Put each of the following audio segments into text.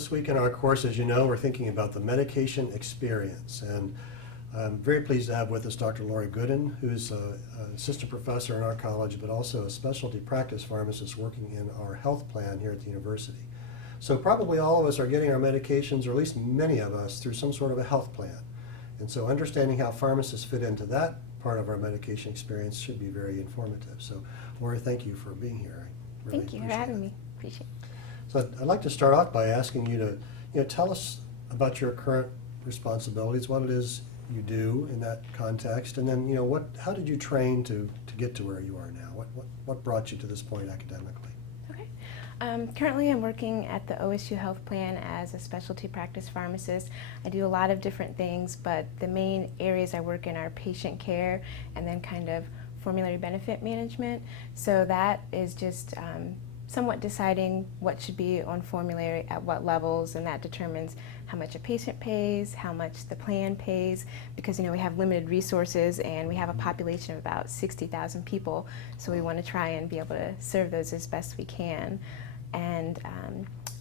this week in our course, as you know, we're thinking about the medication experience. And I'm very pleased to have with us Dr. Laurie Gooden, who's an assistant professor in our college, but also a specialty practice pharmacist working in our health plan here at the university. So probably all of us are getting our medications, or at least many of us, through some sort of a health plan. And so understanding how pharmacists fit into that part of our medication experience should be very informative. So Laurie, thank you for being here. I really Thank you for having me. Appreciate it. So I'd like to start off by asking you to tell us about your current responsibilities, what it is you do in that context, and then how did you train to get to where you are now? What brought you to this point academically? Okay. Currently I'm working at the OSU Health Plan as a specialty practice pharmacist. I do a lot of different things, but the main areas I work in are patient care and then kind of formulary benefit management. So that is just somewhat deciding what should be on formulary at what levels, and that determines how much a patient pays, how much the plan pays, because we have limited resources and we have a population of about 60,000 people, so we want to try and be able to serve those as best we can. And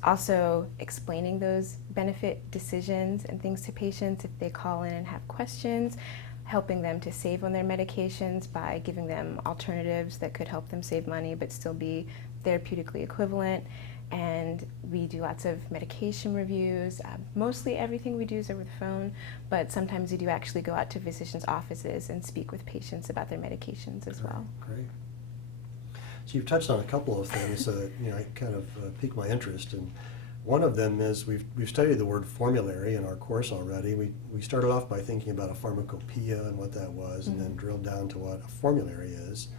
also explaining those benefit decisions and things to patients if they call in and have questions, helping them to save on their medications by giving them alternatives that could help them save money but still be therapeutically equivalent. And we do lots of medication reviews. Mostly everything we do is over the phone, but sometimes we do actually go out to physicians' offices and speak with patients about their medications as well. Great. So you've touched on a couple of things that kind of piqued my interest, and one of them is we've studied the word formulary in our course already. We started off by thinking about a pharmacopoeia and what that was, and then drilled down to what a formulary is.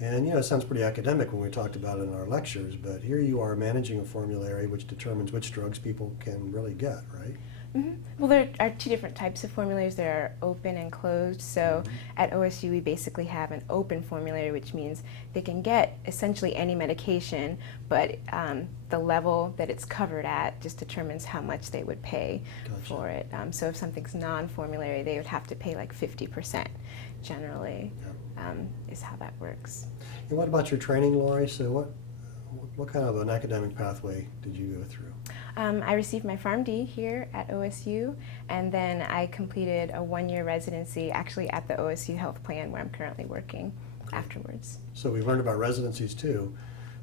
And it sounds pretty academic when we talked about it in our lectures, but here you are managing a formulary which determines which drugs people can really get, right? Well, there are two different types of formularies. There are open and closed. So at OSU we basically have an open formulary, which means they can get essentially any medication, but the level that it's covered at just determines how much they would pay for it. So if something's non-formulary, they would have to pay like 50% generally. Is how that works. And what about your training, Laurie? So what kind of an academic pathway did you go through? I received my PharmD here at OSU, and then I completed a one-year residency actually at the OSU Health Plan where I'm currently working afterwards. So we learned about residencies too,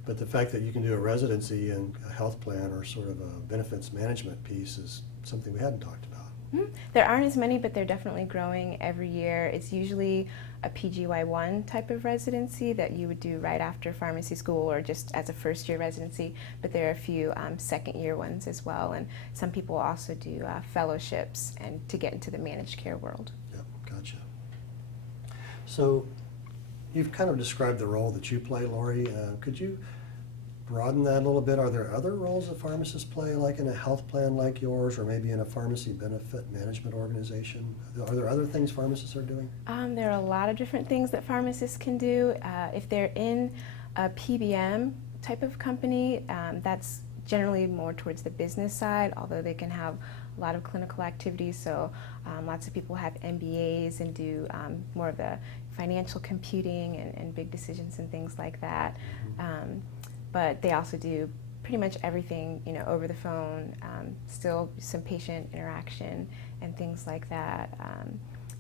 but the fact that you can do a residency in a health plan or sort of a benefits management piece is something we hadn't talked about. There aren't as many, but they're definitely growing every year. It's usually a PGY1 type of residency that you would do right after pharmacy school or just as a first-year residency, but there are a few second-year ones as well, and some people also do fellowships and to get into the managed care world. Yep, gotcha. So you've kind of described the role that you play, Laurie. Could you broaden that a little bit? Are there other roles that pharmacists play, like in a health plan like yours, or maybe in a pharmacy benefit management organization? Are there other things pharmacists are doing? There are a lot of different things that pharmacists can do. If they're in a PBM type of company, that's generally more towards the business side, although they can have a lot of clinical activities. So lots of people have MBAs and do more of the financial computing and big decisions and things like that. But they also do pretty much everything, over the phone, still some patient interaction and things like that.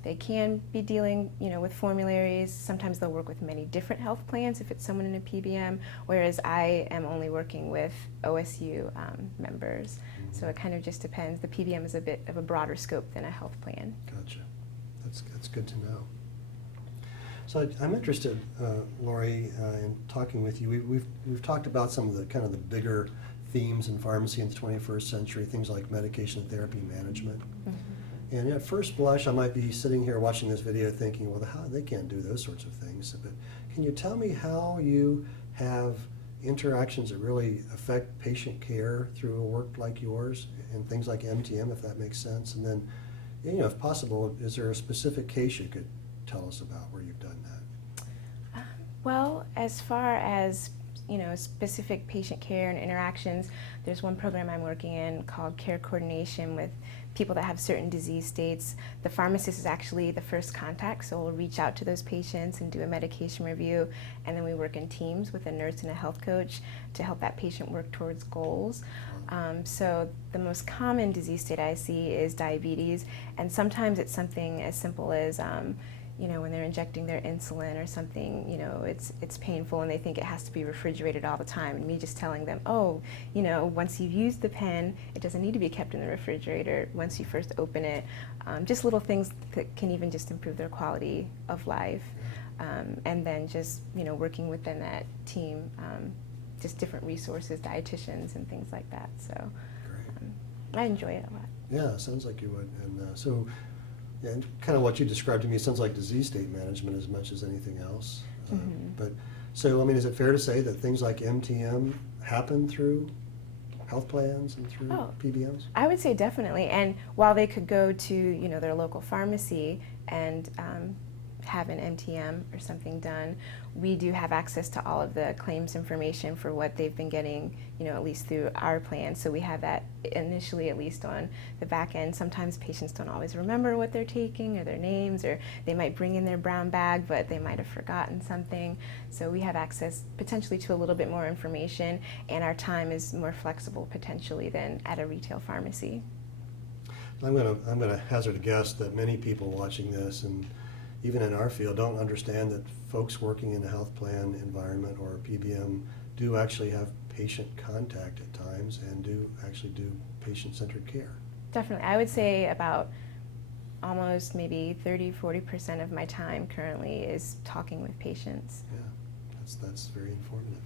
They can be dealing, with formularies. Sometimes they'll work with many different health plans if it's someone in a PBM, whereas I am only working with OSU members. So it kind of just depends. The PBM is a bit of a broader scope than a health plan. Gotcha. That's good to know. So I'm interested, Laurie, in talking with you. We've talked about some of the kind of the bigger themes in pharmacy in the 21st century, things like medication and therapy management. And at first blush, I might be sitting here watching this video thinking, well, they can't do those sorts of things. But can you tell me how you have interactions that really affect patient care through a work like yours and things like MTM, if that makes sense? And then, if possible, is there a specific case you could tell us about where you've done that? Well, as far as specific patient care and interactions, there's one program I'm working in called Care Coordination with people that have certain disease states, the pharmacist is actually the first contact, so we'll reach out to those patients and do a medication review, and then we work in teams with a nurse and a health coach to help that patient work towards goals. So the most common disease state I see is diabetes, and sometimes it's something as simple as when they're injecting their insulin or something, it's painful and they think it has to be refrigerated all the time. And me just telling them, once you've used the pen, it doesn't need to be kept in the refrigerator once you first open it. Just little things that can even just improve their quality of life. And then just, working within that team, just different resources, dietitians and things like that. So I enjoy it a lot. Yeah, sounds like you would. And and kind of what you described to me sounds like disease state management as much as anything else. But so, is it fair to say that things like MTM happen through health plans and through PBMs? I would say definitely. And while they could go to their local pharmacy and have an MTM or something done, we do have access to all of the claims information for what they've been getting, at least through our plan. So we have that initially, at least on the back end. Sometimes patients don't always remember what they're taking or their names, or they might bring in their brown bag, but they might have forgotten something. So we have access potentially to a little bit more information, and our time is more flexible potentially than at a retail pharmacy. I'm gonna hazard a guess that many people watching this, and even in our field, don't understand that folks working in a health plan environment or a PBM do actually have patient contact at times and do actually do patient-centered care. Definitely. I would say about almost maybe 30-40% of my time currently is talking with patients. Yeah, that's very informative.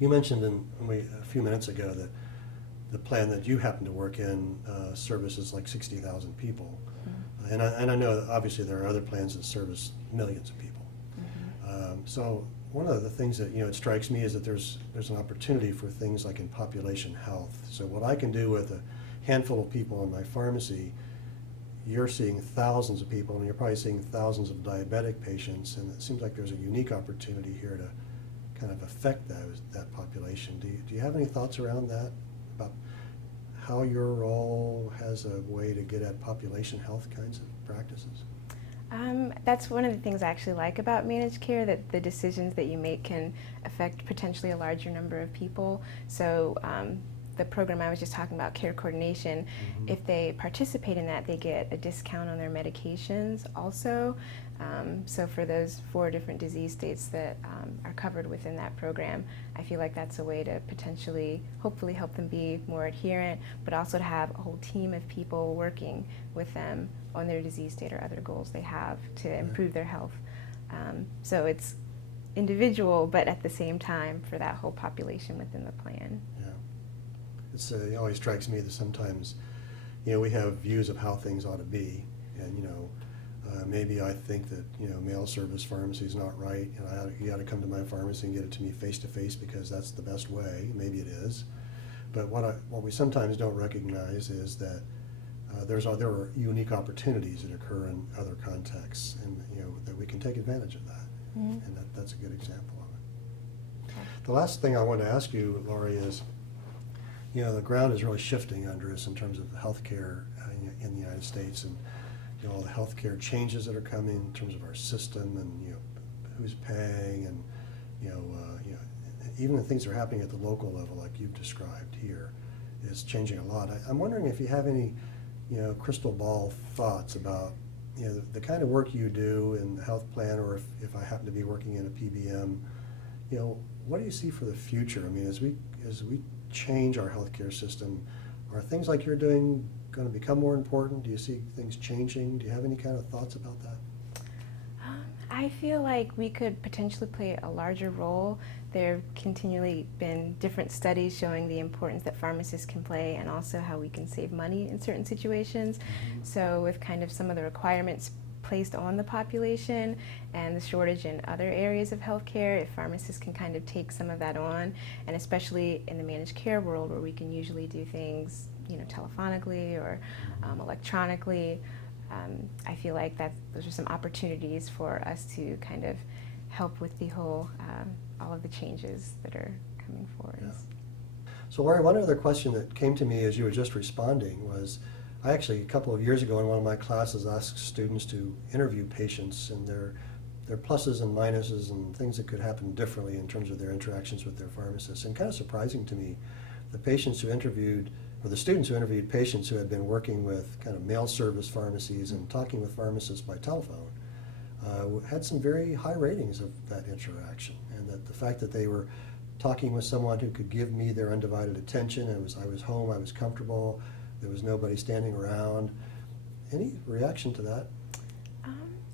You mentioned a few minutes ago that the plan that you happen to work in services like 60,000 people. And I know that obviously there are other plans that service millions of people. So one of the things that it strikes me is that there's an opportunity for things like in population health. So what I can do with a handful of people in my pharmacy, you're seeing thousands of people, and you're probably seeing thousands of diabetic patients, and it seems like there's a unique opportunity here to kind of affect that population. Do you have any thoughts around that, about how your role has a way to get at population health kinds of practices? That's one of the things I actually like about managed care, that the decisions that you make can affect potentially a larger number of people. So the program I was just talking about, care coordination, if they participate in that, they get a discount on their medications also. So for those 4 different disease states that are covered within that program, I feel like that's a way to potentially, hopefully help them be more adherent, but also to have a whole team of people working with them on their disease state or other goals they have to improve their health. So it's individual, but at the same time for that whole population within the plan. Yeah, it always strikes me that sometimes, we have views of how things ought to be, and maybe I think that mail service pharmacy is not right, and you got to come to my pharmacy and get it to me face to face because that's the best way. Maybe it is, but what we sometimes don't recognize is that there are unique opportunities that occur in other contexts, and that we can take advantage of that, and that's a good example of it. The last thing I want to ask you, Laurie, is the ground is really shifting under us in terms of healthcare in the United States, and all the healthcare changes that are coming in terms of our system, and who's paying, and even the things that are happening at the local level, like you've described here, is changing a lot. I'm wondering if you have any crystal ball thoughts about the kind of work you do in the health plan, or if I happen to be working in a PBM, what do you see for the future? As we change our healthcare system, are things like you're doing going to become more important? Do you see things changing? Do you have any kind of thoughts about that? I feel like we could potentially play a larger role. There have continually been different studies showing the importance that pharmacists can play, and also how we can save money in certain situations. So with kind of some of the requirements placed on the population and the shortage in other areas of healthcare, if pharmacists can kind of take some of that on, and especially in the managed care world where we can usually do things telephonically or electronically, I feel like those are some opportunities for us to kind of help with the whole, all of the changes that are coming forward. Yeah. So Laurie, one other question that came to me as you were just responding was, I actually, a couple of years ago in one of my classes, asked students to interview patients and their pluses and minuses and things that could happen differently in terms of their interactions with their pharmacists. And kind of surprising to me, the patients who interviewed, or the students who interviewed patients who had been working with kind of mail service pharmacies and talking with pharmacists by telephone, had some very high ratings of that interaction. And that the fact that they were talking with someone who could give me their undivided attention, and I was home, I was comfortable, there was nobody standing around. Any reaction to that?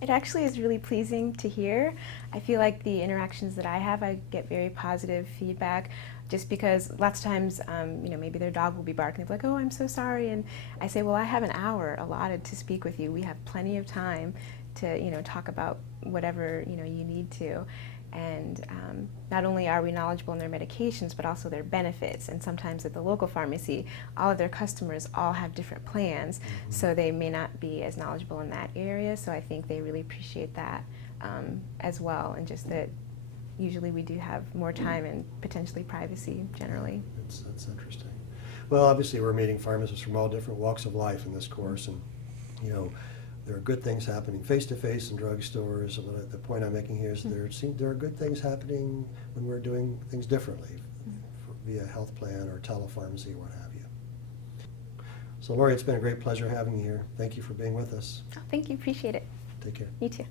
It actually is really pleasing to hear. I feel like the interactions that I have, I get very positive feedback, just because lots of times, maybe their dog will be barking. They'll be like, "Oh, I'm so sorry," and I say, "Well, I have an hour allotted to speak with you. We have plenty of time to, talk about whatever you need to." And not only are we knowledgeable in their medications, but also their benefits. And sometimes at the local pharmacy, all of their customers all have different plans, so they may not be as knowledgeable in that area. So I think they really appreciate that as well, and just that usually we do have more time and potentially privacy generally. That's interesting. Well, obviously we're meeting pharmacists from all different walks of life in this course, and there are good things happening face-to-face in drugstores. But the point I'm making here is there are good things happening when we're doing things differently via health plan or telepharmacy or what have you. So Laurie, it's been a great pleasure having you here. Thank you for being with us. Oh, thank you. Appreciate it. Take care. You too.